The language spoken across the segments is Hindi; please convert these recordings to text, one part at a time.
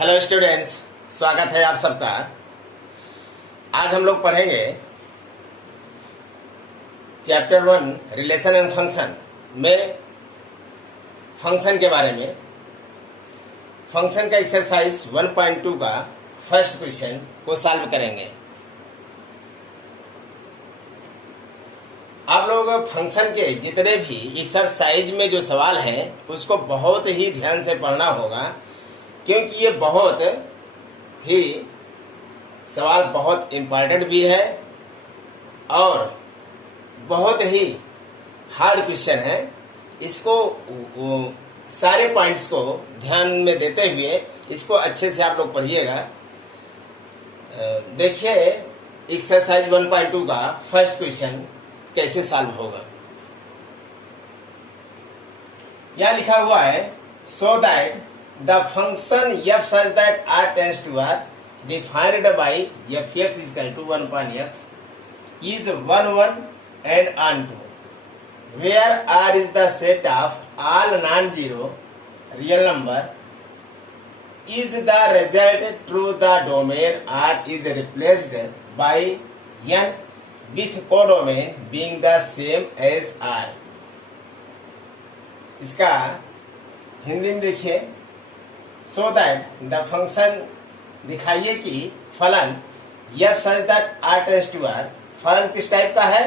हेलो स्टूडेंट्स, स्वागत है आप सबका। आज हम लोग पढ़ेंगे चैप्टर 1 रिलेशन एंड फंक्शन में फंक्शन के बारे में। फंक्शन का एक्सरसाइज 1.2 का फर्स्ट क्वेश्चन को सॉल्व करेंगे। आप लोग फंक्शन के जितने भी एक्सरसाइज में जो सवाल हैं उसको बहुत ही ध्यान से पढ़ना होगा, क्योंकि ये बहुत ही सवाल बहुत इम्पोर्टेंट भी है और बहुत ही हार्ड क्वेश्चन है। इसको सारे पॉइंट्स को ध्यान में देते हुए इसको अच्छे से आप लोग पढ़िएगा। देखिए एक्सरसाइज 1.2 का फर्स्ट क्वेश्चन कैसे सॉल्व होगा। यह लिखा हुआ है, so that the function f such that r tends to r defined by fx is equal to 1 upon x is 1 1 and on 2, where r is the set of all non-zero real number, is the result true the domain r is replaced by n with codomain being the same as r। इसका हिंदी में देखिए, सो दैट द फंक्शन दिखाइए कि फलन f such that r tends to r, फलन किस टाइप का है,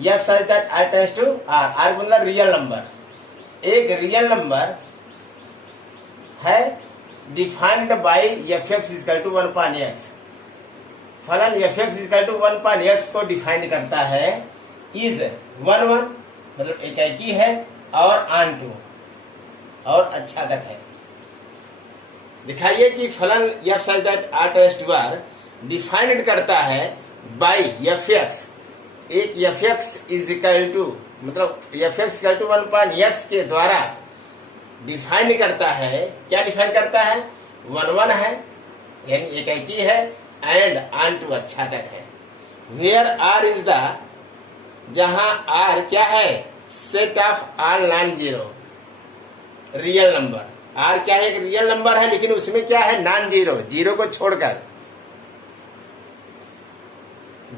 f such that r tends to r, r मतलब रियल नंबर। एक रियल नंबर है defined by fx equal to 1 upon x। फलन fx equal to 1 upon x को डिफाइंड करता है, इज 1 1 मतलब एकाकी है और ऑन 2 और अच्छा तक है। दिखाइए कि फलन f such that r tends to r defined करता है बाय fx। एक fx इज इक्वल टू मतलब fx equal to 1 upon x के द्वारा डिफाइंड करता है। क्या डिफाइन करता है, 1 1 है यानी एकाकी है एंड ऑन 2 अच्छा तक है। वेयर r इज द, जहां r क्या है, set of all non zero real number. R क्या है, एक रियल नंबर है लेकिन उसमें क्या है, नॉन जीरो, जीरो को छोड़कर।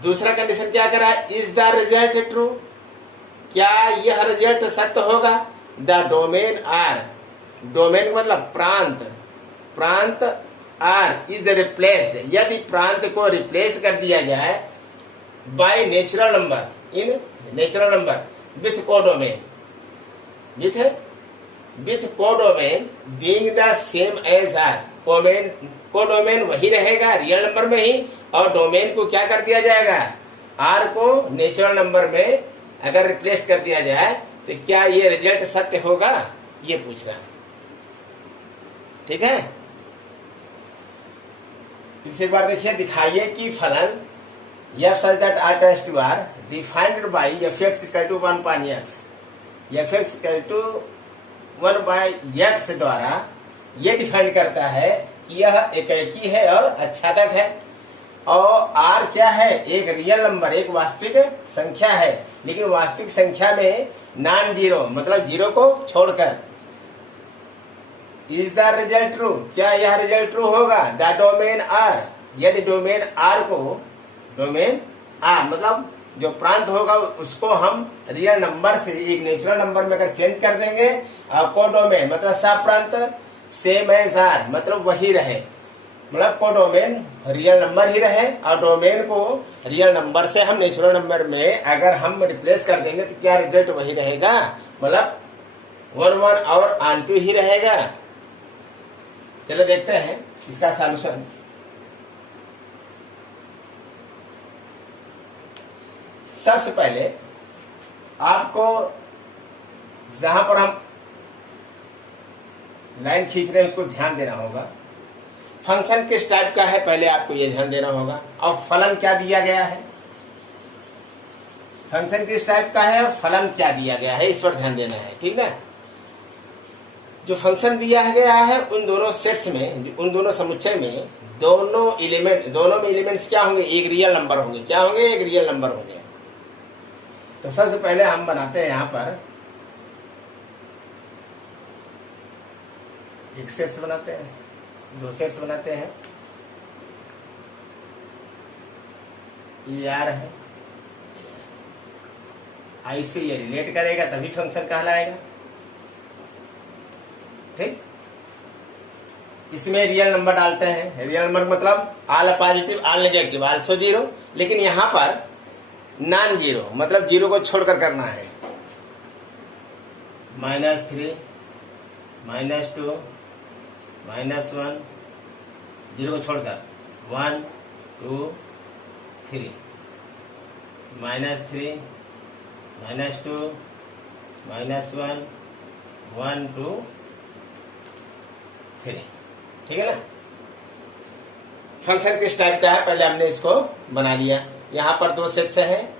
दूसरा कंडीशन क्या कर रहा है, इज द रिजल्ट ट्रू, क्या यह रिजल्ट सत्य होगा। द डोमेन आर, डोमेन मतलब प्रांत, प्रांत आर इज रिप्लेस्ड, यदि प्रांत को रिप्लेस कर दिया जाए by natural number, in natural number with codomain, with codomain being the same as R. Codomain वही रहेगा रियल नंबर में ही, और डोमेन को क्या कर दिया जाएगा, आर को नेचुरल नंबर में अगर रिप्लेस कर दिया जाए तो क्या ये रिजल्ट सत्य होगा, ये पूछ रहा है। ठीक है, फिर एक बार देखिए, दिखाइए कि फलन f such that r tends to r defined by fx equal to 1 upon x, fx equal to 1 by x द्वारा ये डिफाइन करता है कि यह एकाकी है और अच्छा तक है। और r क्या है, एक रियल नंबर, एक वास्तविक संख्या है, लेकिन वास्तविक संख्या में नॉन जीरो मतलब जीरो को छोड़कर। इज द रिजल्ट ट्रू, क्या यह रिजल्ट ट्रू होगा। द डोमेन r, यदि डोमेन r को, डोमेन r मतलब जो प्रांत होगा उसको हम रियल नंबर से एक नेचुरल नंबर में अगर चेंज कर देंगे, और कोडोमेन मतलब सब प्रांत सेम एज आर मतलब वही रहे, मतलब कोडोमेन रियल नंबर ही रहे और डोमेन को रियल नंबर से हम नेचुरल नंबर में अगर हम रिप्लेस कर देंगे तो क्या रिजल्ट वही रहेगा, मतलब 1 1 और ऑन 2 ही रहेगा। चलो देखते हैं इसका सॉल्यूशन। सबसे पहले आपको जहां पर हम लाइन खींच रहे हैं उसको ध्यान देना होगा। फंक्शन किस टाइप का है पहले आपको ये ध्यान देना होगा, और फलन क्या दिया गया है, फंक्शन किस टाइप का है और फलन क्या दिया गया है, इस पर ध्यान देना है। ठीक है, जो फंक्शन दिया गया है उन दोनों सेट्स में, उन दोनों समुच्चय में दोनों में एलिमेंट्स क्या होंगे, एक रियल नंबर होंगे। क्या होंगे, एक रियल नंबर होंगे। तो सबसे पहले हम बनाते हैं यहां पर एक सेट्स बनाते हैं। दो सेट्स बनाते हैं, ये आर है, आई से ये रिलेट करेगा तभी फंक्शन कहलाएगा। ठीक, इसमें रियल नंबर डालते हैं। रियल नंबर मतलब all positive all negative also zero, लेकिन यहां पर नॉन जीरो मतलब जीरो को छोड़कर करना है। -3 -2 -1 जीरो को छोड़कर 1 2 3 -3 -2 -1 1 2 3। ठीक है ना। फंक्शन किस टाइप का है पहले हमने इसको बना लिया। यहां पर दो सेट्स हैं,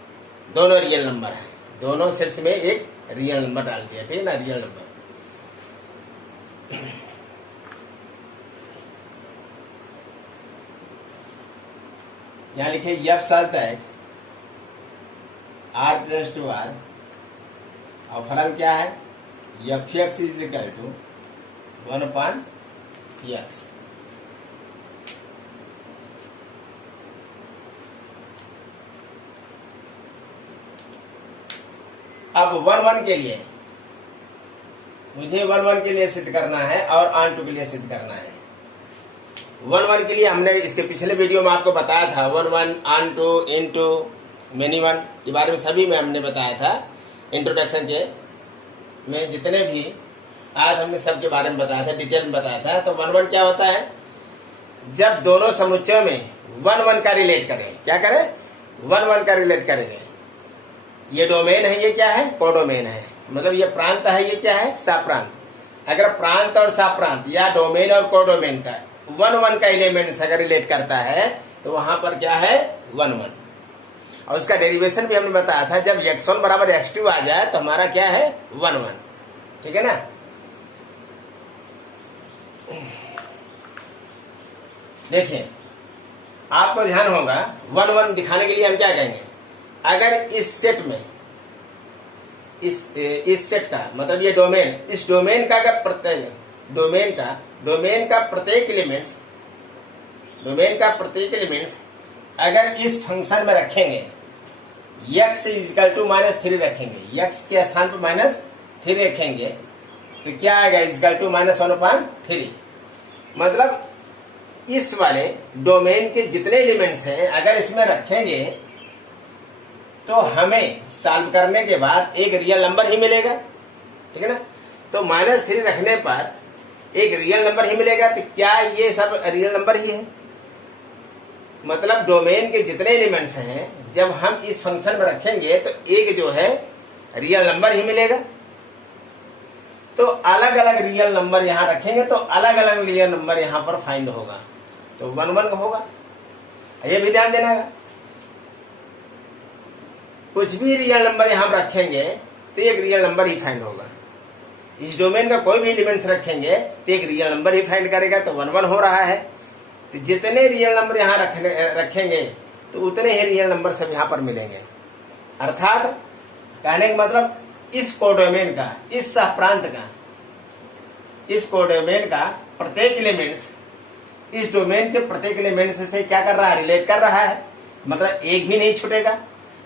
दोनों रियल नंबर हैं, दोनों सेट्स में एक रियल नंबर डाल दिया। ठीक है ना, रियल नंबर। यहां लिखे f such that r tends to r, और फलन क्या है, f x is equal to 1/x। अब 1 के लिए मुझे 1 के लिए सिद्ध करना है और ऑन टू के लिए सिद्ध करना है। 1 के लिए हमने इसके पिछले वीडियो में आपको बताया था 1 onto into many one के बारे में, सभी में हमने बताया था। इंट्रोडक्शन के में जितने भी आज हमने सबके बारे में बताया था, डिटेल में बताया था। तो 1 क्या होता है, जब दोनों समुच्चयों में 1 का रिलेट करें, क्या करें, 1 का रिलेट करेंगे। ये डोमेन है, ये क्या है, कोडोमेन है, मतलब ये प्रांत है, ये क्या है, साप्रांत। अगर प्रांत और साप्रांत या डोमेन और कोडोमेन का 1 का एलिमेंट अगर रिलेट करता है तो वहां पर क्या है, 1 और उसका डेरिवेशन भी हमने बताया था। जब x1 बराबर x2 आ जाए तो हमारा क्या है, 1 ठीक है ना। देखिए आपको ध्यान होगा 1 दिखाने के लिए हम क्या कहेंगे, अगर इस सेट में इस सेट का मतलब ये डोमेन, इस डोमेन का अगर प्रत्येक डोमेन का प्रत्येक एलिमेंट्स अगर इस फंक्शन में रखेंगे, x इक्वल टू -3 रखेंगे, x के स्थान पर -3 रखेंगे तो क्या आएगा, इक्वल टू -1/3। मतलब इस वाले डोमेन के जितने एलिमेंट्स हैं अगर इसमें रखेंगे तो हमें सॉल्व करने के बाद एक रियल नंबर ही मिलेगा। ठीक है ना। तो -3 रखने पर एक रियल नंबर ही मिलेगा। तो क्या ये सब रियल नंबर ही है, मतलब डोमेन के जितने एलिमेंट्स हैं जब हम इस फंक्शन में रखेंगे तो एक जो है रियल नंबर ही मिलेगा। तो अलग अलग रियल नंबर यहां रखेंगे तो अलग अलग रियल नंबर यहां पर फाइंड होगा, तो 1 होगा। ये भी ध्यान देना है, कुछ भी रियल नंबर यहां रखेंगे तो एक रियल नंबर ही फाइंड होगा। इस डोमेन का कोई भी एलिमेंट्स रखेंगे तो एक रियल नंबर ही फाइंड करेगा, तो 1 हो रहा है। तो जितने रियल नंबर यहां रखेंगे तो उतने ही रियल नंबर सब यहां पर मिलेंगे। अर्थात कहने का मतलब इस कोडोमेन का, इस सहप्रांत का, इस कोडोमेन का प्रत्येक एलिमेंट्स इस डोमेन के प्रत्येक एलिमेंट्स से क्या कर रहा है, रिलेट कर रहा है। मतलब एक भी नहीं छूटेगा,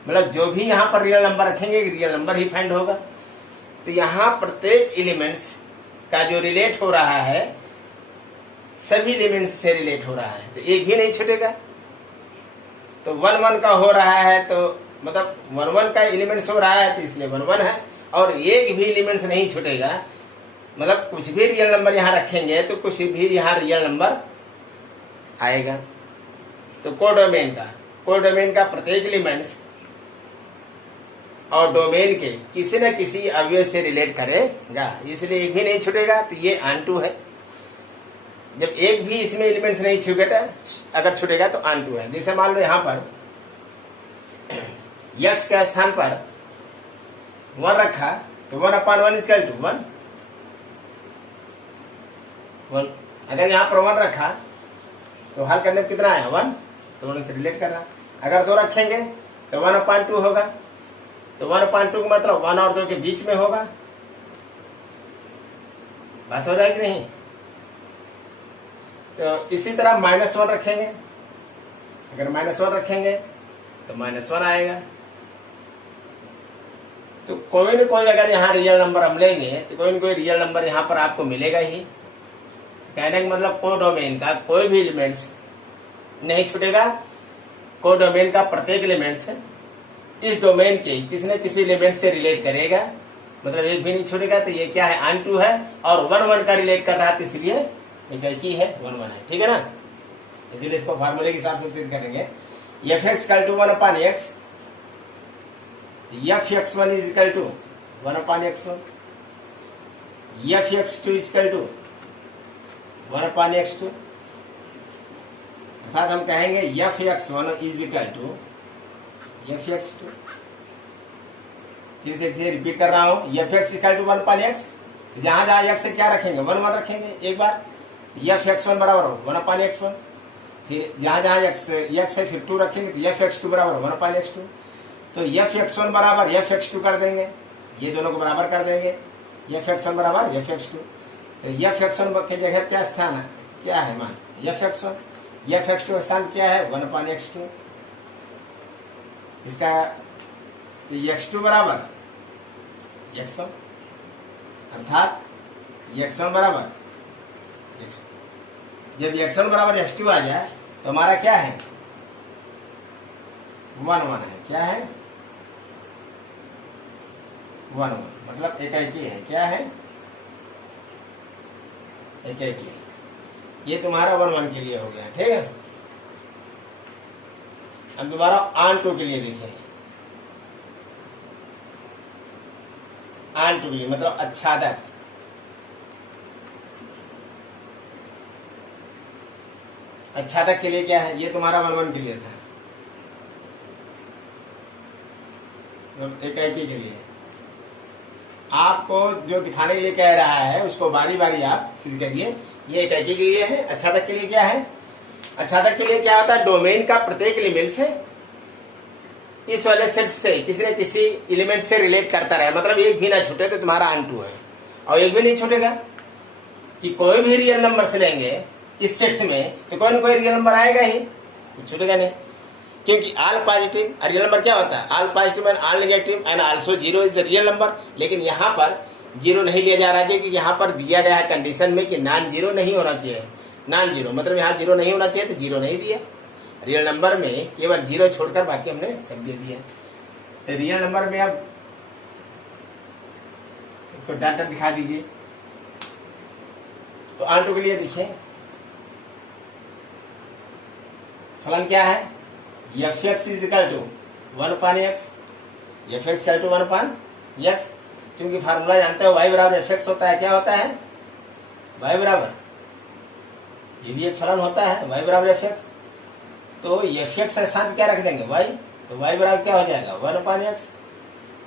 मतलब जो भी यहां पर रियल नंबर रखेंगे रियल नंबर ही फाइंड होगा। तो यहां प्रत्येक एलिमेंट्स का जो रिलेट हो रहा है सभी एलिमेंट्स से रिलेट हो रहा है, तो एक भी नहीं छूटेगा। तो 1 का हो रहा है तो मतलब 1 का एलिमेंट्स हो रहा है तो इसलिए 1 है, और एक भी एलिमेंट्स नहीं छूटेगा। मतलब कुछ भी रियल नंबर यहां रखेंगे तो कुछ भी यहां रियल नंबर आएगा। तो कोडोमेन का प्रत्येक एलिमेंट्स और डोमेन के किसी न किसी अवयव से रिलेट करेगा, इसलिए एक भी नहीं छूटेगा। तो ये ऑन है। जब एक भी इसमें एलिमेंट्स नहीं छूटेगा, अगर छूटेगा तो ऑन है। जैसे मान लो यहां पर x के स्थान पर 1 रखा तो 1/1 इक्वल टू 1। अगर यहां पर 1 रखा तो हल करने में कितना आया, 1, तो 1 से रिलेट कर रहा। अगर 2 रखेंगे तो 1/2 होगा, तो 1/2 का मतलब 1 और 2 के बीच में होगा। बस हो जाएगी नहीं। तो इसी तरह -1 रखेंगे, अगर -1 रखेंगे तो -1 आएगा। तो कोई न कोई अगर यहाँ रियल नंबर हम लेंगे तो कोई न कोई रियल नंबर यहाँ पर आपको मिलेगा ही। कहने का मतलब कोडोमेन का कोई भी एलिमेंट्स नहीं छूटेगा, कोडोमेन का प्रत्येक एलिमेंट्स इस डोमेन के किसी न किसी एलिमेंट से रिलेट करेगा, मतलब एक भी नहीं छूटेगा। तो ये क्या है, ऑन टू है और 1 1 का रिलेट कर रहा है, तो इसलिए एक ही है, 1 1 है, ठीक है ना। इसीलिए इसको फार्मूले के हिसाब से सिद्ध करेंगे। F x equal to 1/x, f x1 is equal to 1/x1, f x2 is equal to 1/x2, अर्थात हम कहेंगे f x1 is equal to f x2। फिर देखिए रिपीट कर रहा हूं, F x equal to 1/x, जहां जहां x से क्या रखेंगे 1 1 रखेंगे एक बार, एफ x1 बराबर हो 1/x1, फिर जहां जहां x से फिर 2 रखेंगे तो एफ x2 बराबर 1/x2। तो एफ x1 बराबर एफ x2 कर देंगे, ये दोनों को बराबर कर देंगे, एफ x1 बराबर एफ x2। तो एफ x1 के जगह क्या स्थान है, क्या है मान एफ x1, एफ x2 का स्थान क्या है 1/x2। इसका x2 बराबर x1, अर्थात x1 बराबर, जब x1 बराबर x2 आ जाए तो हमारा क्या है 1 1 है, क्या है 1 1, मतलब एकाकी है, क्या है एकाकी। ये तुम्हारा 1 1 के लिए हो गया, ठीक है। अब दोबारा ऑन टू के लिए देखें, ऑन टू के लिए मतलब आच्छादक, आच्छादक के लिए क्या है, ये तुम्हारा 1 1 के लिए था, एकाकी के लिए। आपको जो दिखाने के लिए कह रहा है उसको बारी बारी आप सिद्ध करिए। ये एकाकी के लिए है, आच्छादक के लिए क्या है, आच्छादक के लिए क्या होता है, डोमेन का प्रत्येक एलिमेंट से इस वाले सेट से किसी न किसी एलिमेंट से रिलेट करता रहे, मतलब एक भी ना छूटे, तो तुम्हारा ऑन टू है। और एक भी नहीं छूटेगा कि कोई भी रियल नंबर से लेंगे इस सेट में तो कोई ना कोई रियल नंबर आएगा ही, छूटेगा नहीं, क्योंकि ऑल पॉजिटिव रियल नंबर क्या होता है, all positive and all negative and also zero is real number. लेकिन यहाँ पर जीरो नहीं लिया जा रहा है, क्योंकि यहाँ पर दिया गया है कंडीशन में कि नॉन जीरो नहीं होना चाहिए। नॉन जीरो मतलब यहाँ जीरो नहीं होना चाहिए, तो जीरो नहीं दिया। रियल नंबर में केवल जीरो छोड़कर बाकी हमने सब दे दिया। तो रियल नंबर में अब इसको डाटा दिखा दीजिए। तो ऑन टू के लिए देखिए फलन क्या है, f x is equal to 1/x, f x equal to 1/x, क्योंकि फार्मूला जानते हो y बराबर एफ एक्स होता है, क्या होता है y बराबर, ये भी एक फलन होता है y बराबर एफ एक्स। तो एफ एक्स स्थान क्या रख देंगे y, तो y बराबर क्या हो जाएगा 1/x,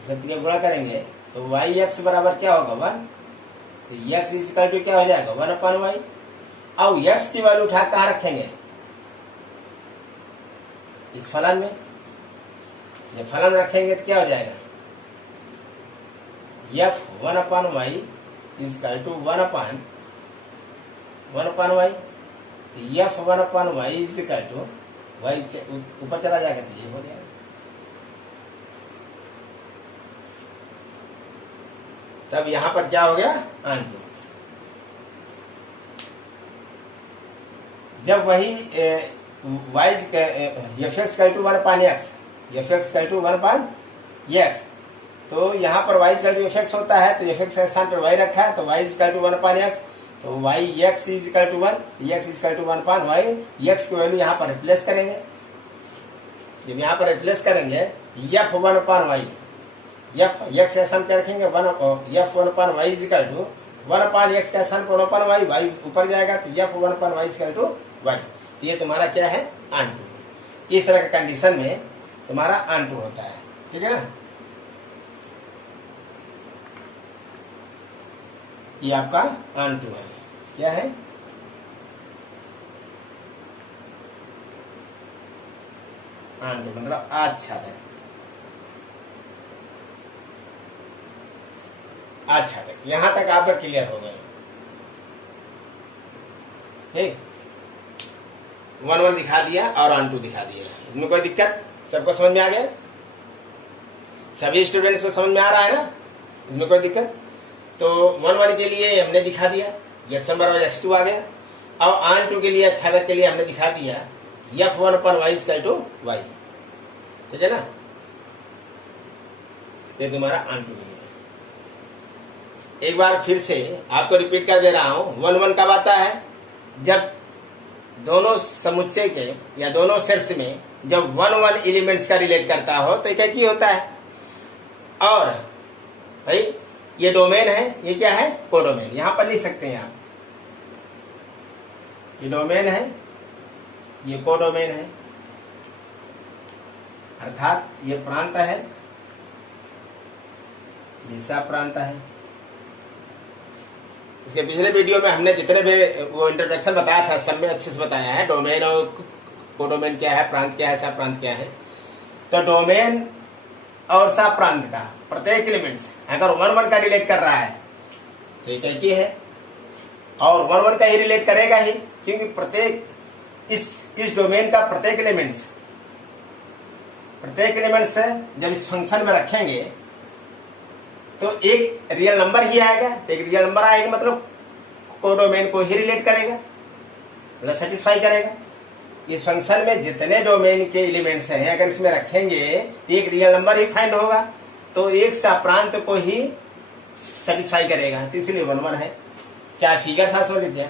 सत्य गुणा करेंगे तो y x बराबर क्या होगा 1, तो x इज इक्वल टू क्या हो जाएगा 1/y। अब x की वैल्यू उठा कहाँ रखेंगे, इस फलन में। जब फलन रखेंगे तो क्या हो जाएगा, f 1/y is equal to 1/y, f 1/y is equal to y ऊपर चला जाएगा तो ये हो जाएगा। तब यहां पर क्या हो गया ऑन टू। जब वही y f x equal to 1/x, f x equal to 1/x, तो यहाँ पर y equal to f x होता है, तो एफ एक्स के स्थान पर y रखा है, तो y इक्वल टू 1/x, तो y x is equal to 1, x is equal to 1/y, x की वैल्यू यहाँ पर रिप्लेस करेंगे। जब यहाँ पर रिप्लेस करेंगे f 1/y, f x का स्थान क्या रखेंगे f 1/y is equal to 1/x का स्थान पर 1/y, y ऊपर जाएगा तो f 1/y is equal to y। ये तुम्हारा क्या है ऑन टू। इस तरह के कंडीशन में तुम्हारा ऑन टू होता है, ठीक है ना। ये आपका ऑन टू है, क्या है ऑन टू मतलब आच्छादक, आच्छादक। यहां तक आपका क्लियर हो गया, ठीक। वन वन दिखा दिया और ऑन टू दिखा दिया। इसमें कोई दिक्कत? सबको समझ में आ गया? सभी स्टूडेंट्स को समझ में आ रहा है ना? इसमें कोई दिक्कत? तो वन वन के लिए हमने दिखा दिया x1 बराबर x2 आ गया, और ऑन टू के लिए अच्छा के लिए हमने दिखा दिया f1 upon y equal to y। ठीक है ना? ये तुम्हारा ऑन टू के लिए। एक बार फिर से आपको रिपीट कर दे रहा हूं, वन वन कब आता है? जब दोनों समुच्चय के या दोनों सेट्स में जब वन वन एलिमेंट्स का रिलेट करता हो तो एक ही होता है। और भाई ये डोमेन है, ये क्या है? कोडोमेन। यहां पर लिख सकते हैं आप, ये डोमेन है, ये कोडोमेन है, अर्थात ये प्रांत है, ये सब प्रांत है। इसके पिछले वीडियो में हमने जितने भी वो इंट्रोडक्शन बताया था सब में अच्छे से बताया है, डोमेन और कोडोमेन क्या है, प्रांत क्या है, सब प्रांत क्या है। तो डोमेन और सब प्रांत का प्रत्येक एलिमेंट्स अगर वन वन का रिलेट कर रहा है तो एक ही है, और वन वन का ही रिलेट करेगा ही, क्योंकि प्रत्येक इस डोमेन का प्रत्येक एलिमेंट्स जब इस फंक्शन में रखेंगे तो एक रियल नंबर ही आएगा। तो एक रियल नंबर आएगा मतलब कोडोमेन को ही रिलेट करेगा, मतलब सेटिस्फाई करेगा। इस फंक्शन में जितने डोमेन के एलिमेंट्स हैं अगर इसमें रखेंगे एक रियल नंबर ही फाइंड होगा, तो एक सा प्रांत को ही सेटिस्फाई करेगा, तो इसलिए वन वन है। क्या फिगर सा समझ लीजिए,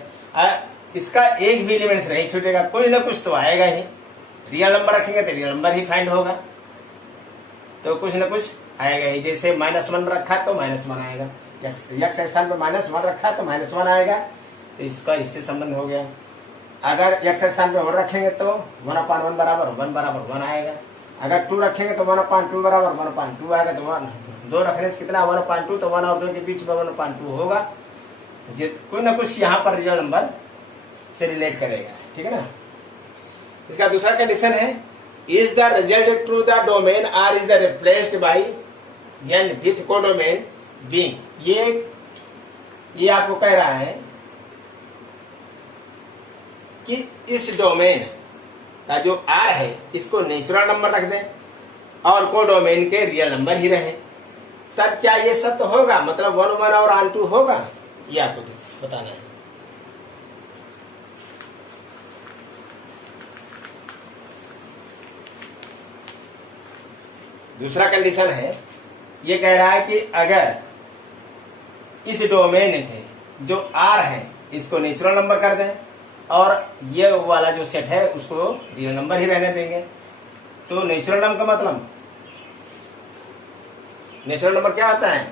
इसका एक भी एलिमेंट्स नहीं छूटेगा, कुछ ना कुछ तो आएगा ही। रियल नंबर रखेंगे तो रियल नंबर ही फाइंड होगा, तो कुछ ना कुछ आएगा ही। जैसे -1 रखा तो -1 आएगा, यक्स स्थान पर -1 रखा तो -1 आएगा, तो इसका इससे संबंध हो गया। अगर यक्स स्थान पे 1 रखेंगे तो 1/1 बराबर 1 आएगा। अगर 2 रखेंगे तो 1/2 बराबर 1/2 आएगा। तो 2 रखने से कितना 1/2, तो 1 और 2 के बीच में 1/2 होगा। कोई ना कुछ यहाँ पर रियल नंबर से रिलेट करेगा। ठीक है ना? इसका दूसरा कंडीशन है, is the result true the domain R is replaced by N with codomain being. ये आपको कह रहा है कि इस डोमेन का जो आर है इसको नेचुरल नंबर रख दें और कोडोमेन के रियल नंबर ही रहे, तब क्या ये सत्य होगा? मतलब 1 1 और ऑन टू होगा, ये आपको बताना है। दूसरा कंडीशन है, ये कह रहा है कि अगर इस डोमेन के जो आर है इसको नेचुरल नंबर कर दें और ये वाला जो सेट है उसको रियल नंबर ही रहने देंगे, तो नेचुरल नंबर का मतलब, नेचुरल नंबर क्या होता है?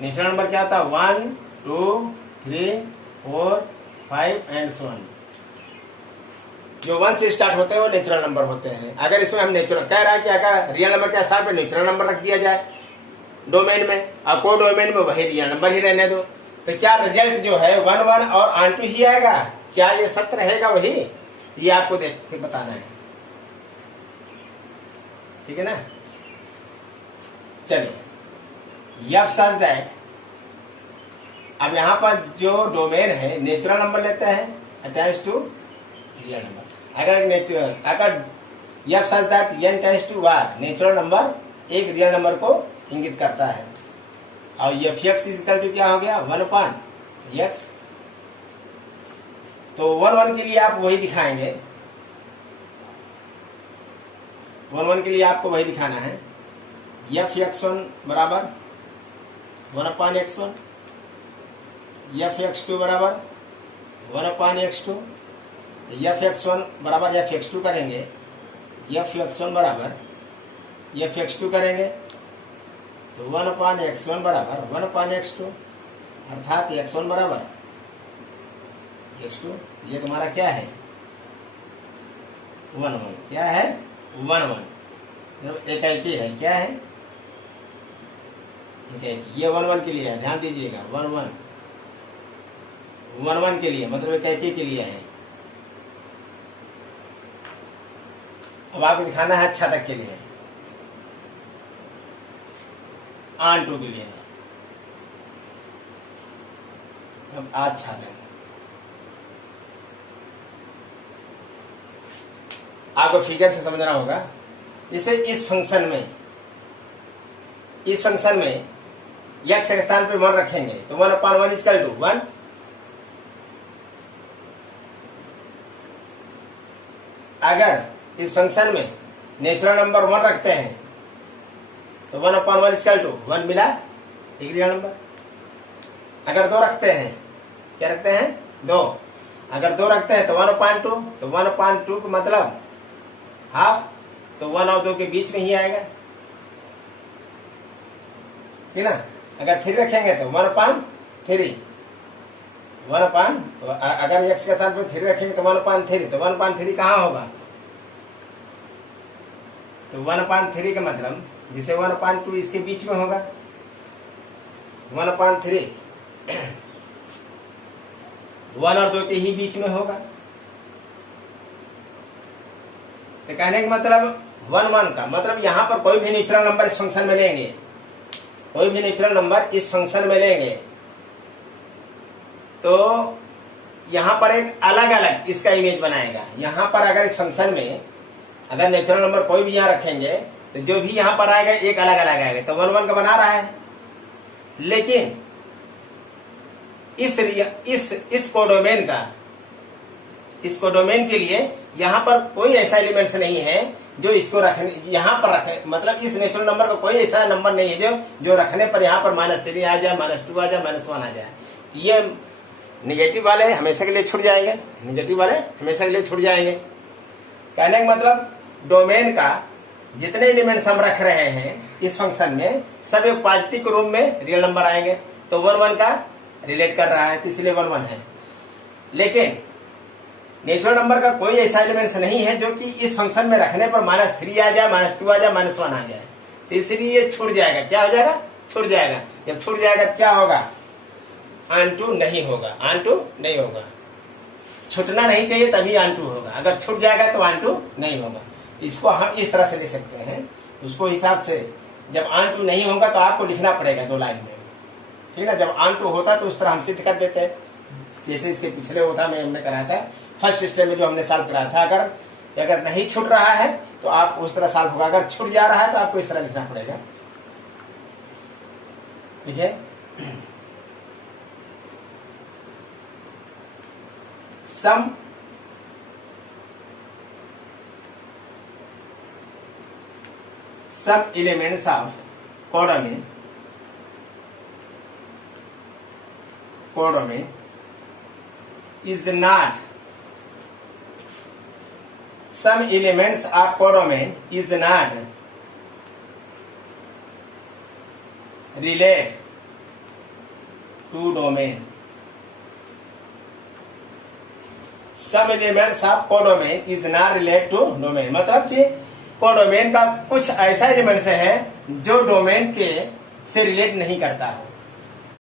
नेचुरल नंबर क्या होता है? 1 2 3 4 5 एंड सो ऑन। जो 1 से स्टार्ट होते हैं वो नेचुरल नंबर होते हैं। अगर इसमें हम नेचुरल कह रहा है कि अगर रियल नंबर के स्थान पे नेचुरल नंबर रख दिया जाए डोमेन में और को डोमेन में वही रियल नंबर ही रहने दो, तो क्या रिजल्ट जो है 1 1 और ऑन टू ही आएगा? क्या ये सत्य रहेगा वही? ये आपको देख के बताना है। ठीक है ना? चलिए, यह सच दैट, अब यहां पर जो डोमेन है नेचुरल नंबर लेते हैं अटैच टू रियल नंबर। अगर यह such that n tends to r, natural number एक रियल नंबर को इंगित करता है, और f(x) इक्वल टू क्या हो गया? 1/x। तो 1 1 के लिए आप वही दिखाएंगे, 1 1 के लिए आपको वही दिखाना है, f(x1) बराबर 1/x1, f(x2) बराबर 1/x2, f(x1) बराबर f(x2) करेंगे, f(x1) बराबर f(x2) करेंगे तो 1/x1 बराबर 1/x2, अर्थात x1 बराबर x2। ये तुम्हारा क्या है? 1 1। क्या है? 1 1 एक ही है। क्या है? ये 1 1 के लिए है, ध्यान दीजिएगा। 1 1 के लिए मतलब एक के लिए है। अब आपको दिखाना है अच्छा तक के लिए। ऑन टू के लिए। अब आज छात्र आपको फिगर से समझना होगा। जैसे इस फंक्शन में x के स्थान पे 1 रखेंगे तो 1/1 इक्वल टू 1। अगर इस फंक्शन में नेचुरल नंबर 1 रखते हैं तो 1/1 इक्वल टू 1 मिला एक रियल नंबर। अगर 2 रखते हैं, क्या रखते हैं 2, अगर 2 रखते हैं तो 1/2, तो 1/2 का मतलब हाफ, तो 1 और 2 के बीच में ही आएगा, ठीक ना। अगर 3 रखेंगे तो 1/3, अगर x के स्थान पर 3 रखेंगे तो 1/3, तो 1/3 कहाँ होगा, तो 1/3 का मतलब जिसे 1/2 इसके बीच में होगा, 1/3 1 और 2 के ही बीच में होगा। तो कहने का मतलब 1 का मतलब यहां पर कोई भी नेचुरल नंबर इस फंक्शन में लेंगे, कोई भी नेचुरल नंबर इस फंक्शन में लेंगे तो यहां पर एक अलग अलग इसका इमेज बनाएगा। यहां पर अगर इस फंक्शन में अगर नेचुरल नंबर कोई भी यहां रखेंगे तो जो भी यहां पर आएगा एक अलग अलग आएगा, तो 1 का बना रहा है। लेकिन इस कोडोमेन के लिए यहां पर कोई ऐसा एलिमेंट्स नहीं है जो इसको रखने यहां पर रखे, मतलब इस नेचुरल नंबर का कोई ऐसा नंबर नहीं है जो रखने पर यहां पर -3 आ जाए, -2 आ जाए, -1 आ जाए। ये निगेटिव वाले हमेशा के लिए छूट जाएंगे, निगेटिव वाले हमेशा के लिए छूट जाएंगे। कहने का मतलब डोमेन का जितने एलिमेंट्स हम रख रहे हैं इस फंक्शन में सब एक पॉजिटिव के रूप में रियल नंबर आएंगे, तो 1 का रिलेट कर रहा है, तो इसलिए 1 है। लेकिन नेचुरल नंबर का कोई ऐसा एलिमेंट्स नहीं है जो कि इस फंक्शन में रखने पर -3 आ जाए, -2 आ जाए, -1 आ जाए, तो इसलिए ये छूट जाएगा। क्या हो जाएगा, छूट जाएगा। जब छूट जाएगा तो क्या होगा, ऑन-टू नहीं होगा, ऑन-टू नहीं होगा। छूटना नहीं चाहिए तभी ऑन-टू होगा, अगर छूट जाएगा तो ऑन-टू नहीं होगा। इसको हम इस तरह से ले सकते हैं, उसको हिसाब से जब ऑन-टू नहीं होगा तो आपको लिखना पड़ेगा 2 लाइन में, ठीक है। जब ऑन-टू होता तो उस तरह हम सिद्ध कर देते हैं, जैसे इसके पिछले होता में हमने कराया था फर्स्ट स्टेप में जो हमने सॉल्व कराया था। अगर नहीं छूट रहा है तो आप उस तरह सॉल्व होगा, अगर छूट जा रहा है तो आपको इस तरह लिखना पड़ेगा, ठीक है। some elements of codomain is not, some elements of codomain is not relate to domain. Some elements of codomain is not relate to domain, मतलब कि कोडोमेन का कुछ ऐसा एलिमेंट्स है जो डोमेन के से रिलेट नहीं करता है।